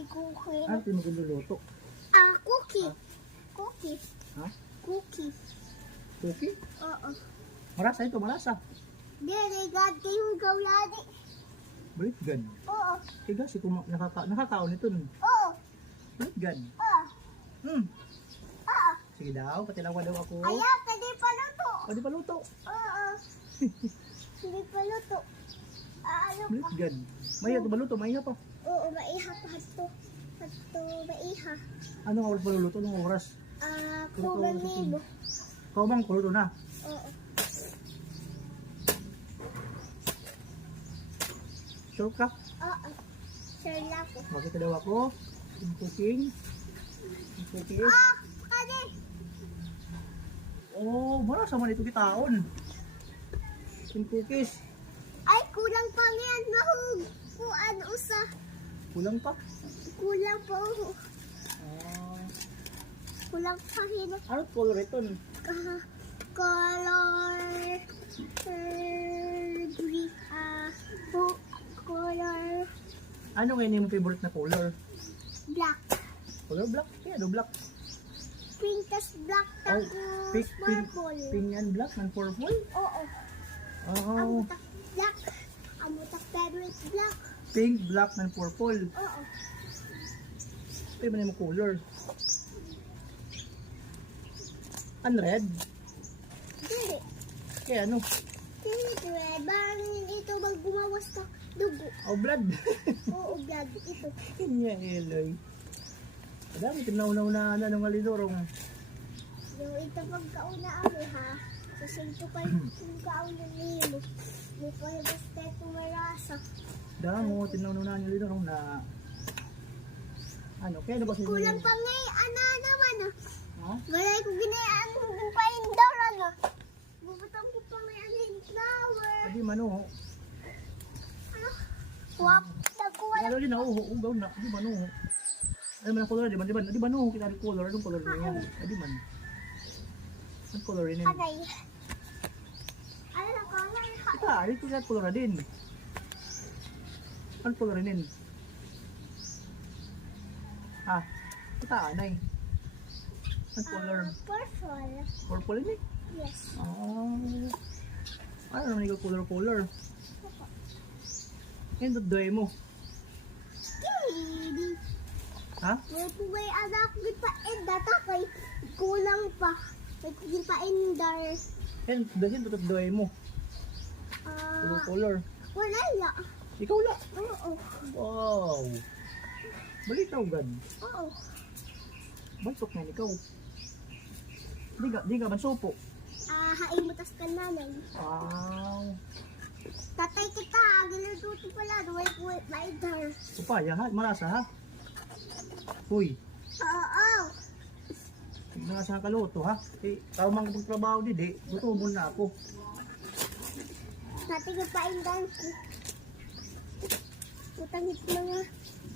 May cookie. Ano ito magluluto? Cookie. Cookie. Ha? Cookie. Cookie? Oo. Marasa ito, marasa. Dere, gad kayong gawladi. Balitgad. Oo. Kaya si nakakaon ito. Oo. Balitgad. Oo. Hmm. Oo. Sige daw, patilawan daw ako. Ayaw, hindi pa luto. O, di pa luto. Oo. Hindi pa luto. Ano pa? Balitgad. Maya ito ba luto? Maya to. Oo, maiha pa hato. Hato, maiha. Anong oras ba luluto? Anong oras? Kulang libo. Kau bang kuluto na? Oo. Sure ka? Oo. Sure lang po. Bakit daw ako? Yung cooking? Yung cookies? Kani. Oh, marasa man ito kitaon. Yung cookies. Ay, kulang pa yan. Mahug. Kuan, usa. Kulang pa. Kulang pa. Ah, Kulang pa hin. ano color ito? Color. Green. Color. Ano ngayon yung favorite na color? Black. Color black? Yeah, ano black? Pink tas black Oh, tapos purple. pink and black and purple? Oo. Oh, Amutak black. Amutak favorite black. pink, black and purple. Oo. Ito yung mga color. Ang red? Dili. Kaya ano? Dili red. Bangin ito bang gumawas ka dugo. Oh, blood. Oo, blood. Ito. Kanya, Eloy. Madami, tinauna-una na ng alidorong. Yung ito pagkauna ako ha. So, sinto pa yung kauna nilo. May palabas tayo tumarasa. Damo, tinauna ng alidorong na... Ano, kaya ano ba siya? Kulang pa ngay, ana naman ah. Ha? Malay ko ginayaan yung paindar ano. Bubutang ko pa ngay ang flower. Adi mano. Wap, nagkuha Lalo din na, ugaw na. Adi mano. Ay man ang color, di man. Adi mano, kita ang color. Anong color na yan? Adi man. Anong color rin yan? Anay. Ano na color? Ita, ito yung color na din. Anong color rin yan? Ah, ita, anay. Anong color? Purple. Purple ini? Yes. Ano naman yung color? Yan, dodoy mo. Hindi. Ha? May pugay anak di pa data kay kulang pa. May kugin pa indar. Yan, dodoy mo. Color. Wala ya. Ikaw la. Oo. Wow. Balitaw gad. Oo. Bansok nga ikaw. Di ka bansopo. Hain mo tas kananan. Wow. Tatay kita, ginuduto pala. Duway po, maidar. Upaya ha, marasa ha. Uy, Oo. marasa ka kaluto ha. Eh, tao mang pagtrabaho di, luto mo na ako. Tatay ka pa indar ko. Utangit mga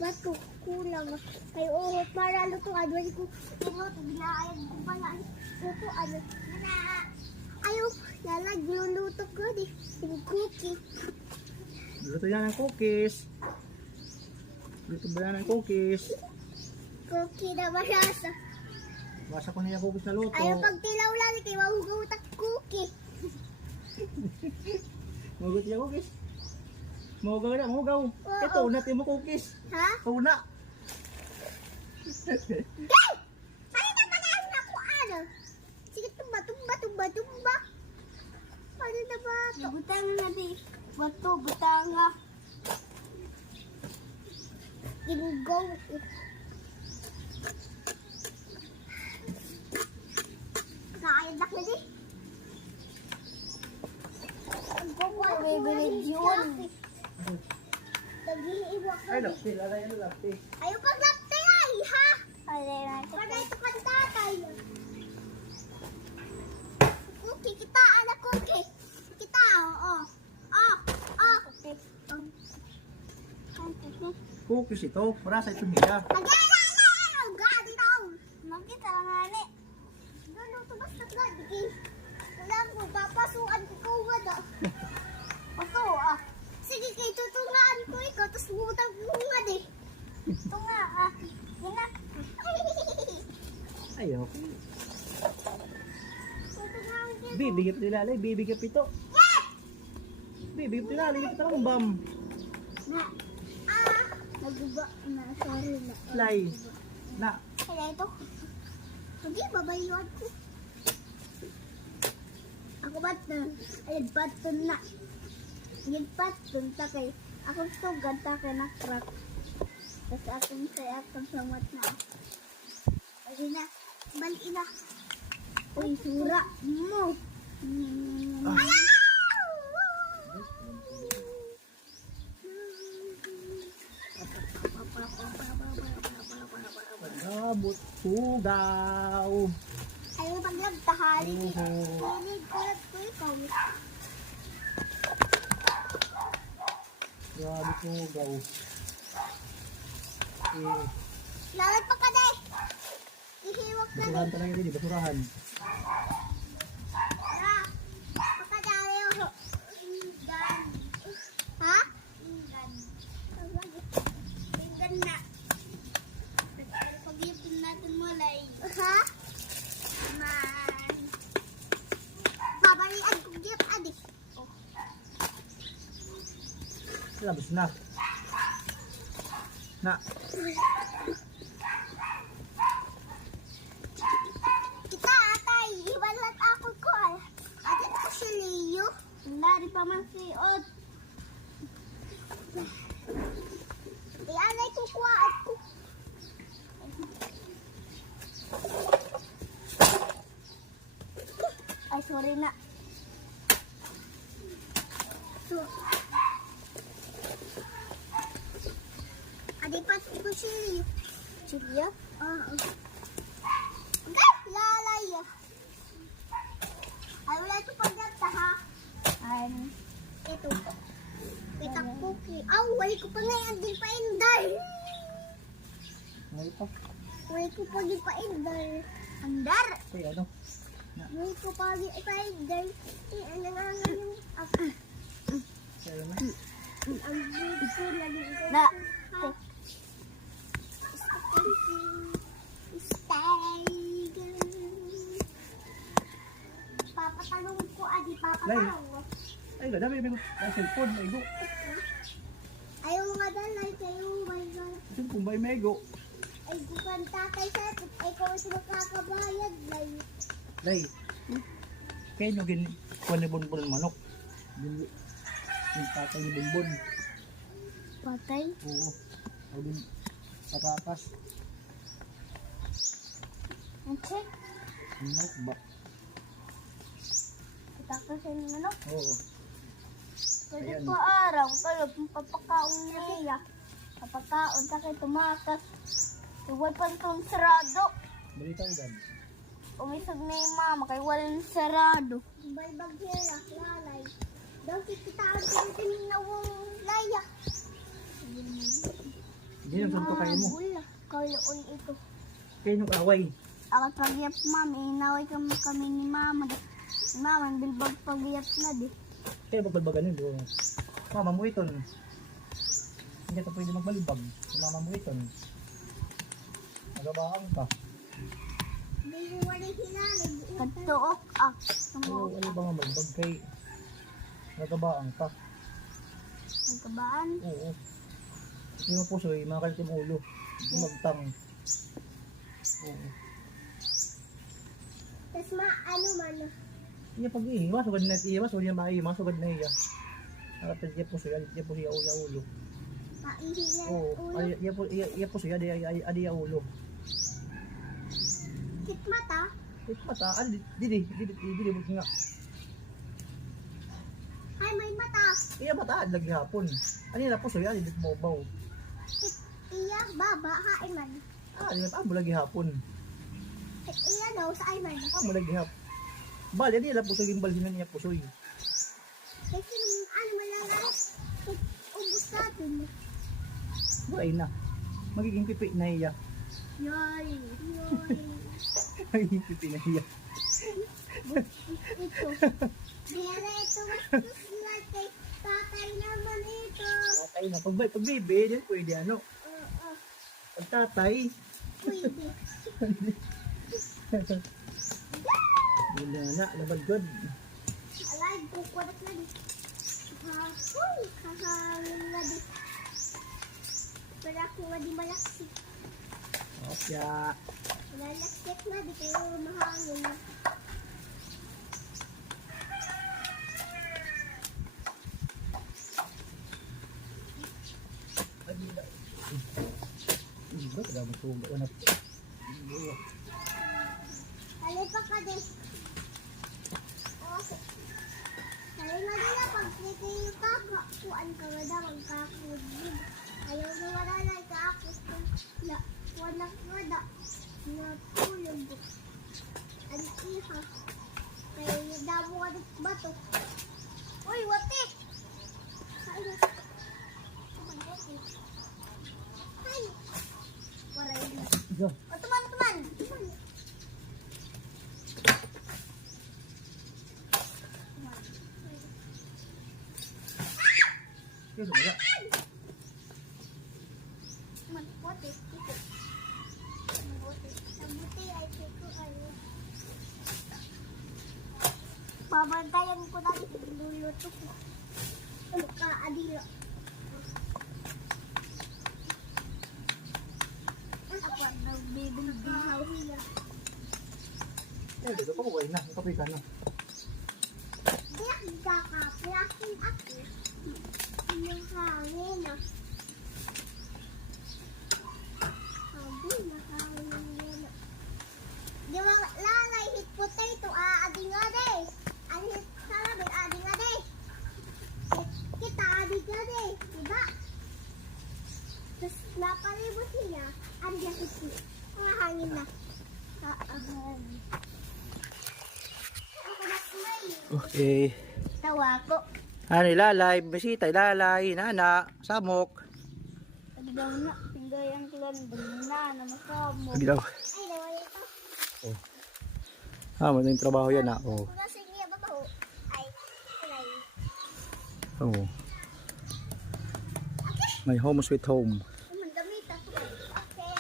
bato, kulang. Kay para luto, duway ko. Pinuto, binayag ko pala. Luto, ayaw, lalag, luluto ko di. Yung cookie. Luto yan ng cookies. Luto ba yan ng cookies? Cookie na marasa. Basa ko na yung cookies na luto. Ayaw pag tilaw lang, kay mahugaw tak cookie. Magugot yung cookies. Mahugaw na, mahugaw. Oo. Ito, unatin mo cookies. Ha? Una. Gay! Ano naman ang nakuha? Sige, tumba. Ano na ba ito? Butang na di. Bato, butang nga. Ginagaw ko. Kakayadak na di. May binidyon. Nag-iiwak Ay, na di. lapti. Lalay, ano lapti? Ayaw pag lapte ay, ha? Para ito kang tatay. Cookie, kita, anak cookie. Kita, oo. Cookies ito. Marasa ito niya. Gadi daw. Makita lang nga ni. Luluto basta gadi. Wala ko, papasuan ko kuha daw. Paso, Sige, kay tutungaan ko ikaw, tapos butang ko nga di. Ito nga, Yan na. Ay, okay. Ito na ang dito. Bibigyan pa nilalay, bibigyan pa ito. Bibigyan pa nilalay, ito talagang bam. Na. Naguba na. Sorry na. Lay. Na. Kaya ito. Hindi, babayuan ko. Ako ba ito? Ay, bato na. Yung bato na kay. Ako sugad ta kay na crack. Tapos akong saya akong samat na. Ay na. Balik na. Uy, sura mo. Ayaw! Pagabot, sugaw. Ayaw paglagtahali. Oo. Pinig ko lang ko ikaw. Grabe sugaw. Eh, Lalat pa ka na eh. Ihiwak na basurahan talaga din, basurahan. na. Pakadali ako. Ingan. Ha? Ingan. Ingan na. Pag-ipin natin mulay. Ha? Man. Babalian kong gift adik. Labas na. Na. Kita atay. Ibalat ako ko. Atin ko si Leo. Lari pa man si Ot. Ianay ko kuha at ko. Ay, sorry na. So, adik pa ko si Leo. Si Leo? Oo. Lalaya. Ay, wala ito pagdata ha. Ay, ito. Pitak cookie. Aw, wala ko pa ngayon din pa inday. Ngayon pa. Wala ko pa din pa inday. Andar. Ay, ano? Wala ko pa din pa inday. Ano nga nga yung... Kaya na. Ang buko lagi ko. Na. Papatanong ko, adi, papatanong. Ay, ganda, may cellphone, may go. Ayaw nga dalay kayo, my God. Ito kung may mego. Ay, bukan tatay sa atin. Ay, kung sa makakabayad, lay. Lay. Kaya nyo kuha ni Bonbon ng manok. Yung tatay ni Bonbon. Patay? Oo. O din patatas. Ang check. Manok ba? Kita sa inyo, ano? Oo. Pwede Ayan. pa araw, pero papakaon niya. Papakaon, sakit tumakas. Iwal pa itong sarado. Balita ugan. Umisag na yung mama, kay walang sarado. Balbag hira, lalay. Daw kikitaan ko din na laya. Hindi nang sunto kayo mo. Kaya ito. Kaya nung away. Ako pagyap mami, inaway kami ni mama. Mama, bilbag pagyap na di. Kaya magbalbagan yun. Doon. Mama mo iton. Hindi ka pwede magbalibag. Si mama mo iton. Nagabahang ka. Hindi wala hinalig. Katuok ah. Oo, ano ba nga magbag kay nagabahang ka. Nagkabaan. Oo. Hindi mo pusoy, mga kalit yung ulo. Hindi magtang. Oo. Tapos ano man. Iya pag-iiwas, sugad na iiwas, sugad na maiiwas, sugad na iya. Nakapit iya pusoy, iya po siya ulo. Maihiyan Oo, ulo. iya pusoy, adi iya ulo. Kitmata. Ito mata, didi mo nga. Ay, may mata. Iya mata, lagi hapon. Ano yung pusoy, adi mo baw. Iya, baba, haiman. Ano yung lagi hapon. Iya daw sa aiman. Mo lagi hapon. Bali, adi yung pusoy, yung balhinan niya pusoy. Kasi ano man lang ubus natin. Buhay na. Magiging pipi na iya. Yoy. Magiging pipi na iya. Ito. Pero ito mas like kay tatay naman ito. Patay na. Pag baby, din pwede ano. Ang tatay. Pwede. Wala na, nabagod. Alay, kukulat na di. Uy, kahangin na di. Pero ako nga di malaksik. Opya. Malalaksik na di kayo mahangin na. Iba, kada mo suga. Ano? Alipa ka din. Okay. Kaya nga nila pag kikayo ka, kuan ka nga daw ang kakudin. Ayaw na wala na kakos kung wala nga da. Natulog. Ang iha. Kaya nagdamo ka din bato. Uy, wate! Ay, ay, waray na. Go. O, tuman! Tuman! Yes, wala. Tuman, wate, ito. Sabuti ay kiko kayo. Babantayan ko na luluto ko. Ano ka, adila? Ako, nagbibilbihaw sila. Eh, dito pa buhay na. Kapitan na. Kaya kakaplakin ako. Yung hangin na. Sabi, nakahangin yan. Di ba, lalay, hit potato, adi nga de. Ang hit salabit, adi nga de. Kita, adi nga de. Diba? Tapos, napalibot niya, adi nga hit. Ang hangin na. Hangin. Ako na kumay. Okay. Tawa ko. Ano, ilalay. Bisita, ilalay. Nana. Samok. Pag daw na, pinggayang kulan, na masamo. Lagi daw. Ay, nawala ito. Ah, magandang trabaho yan ah. Oh. Kung nasa niya ba ho? Ay, alay. Oh. My home sweet home. Naman gamit ako. Okay,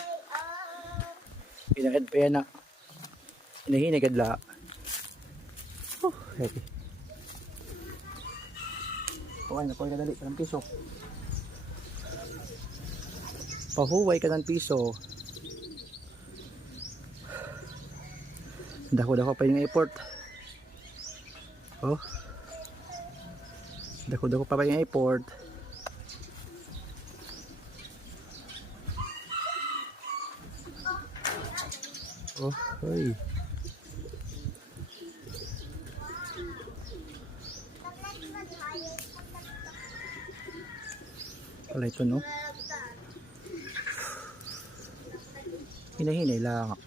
Pinahead pa yan ah. Hinahinay kadla. Okay. Kuhain na po ka dali. Kanang piso. Pahuway ka ng piso. Dako-dako pa yung airport. Oh. Dako-dako pa yung airport. Oh, hoy. Wala ito no. Hinahinay lang.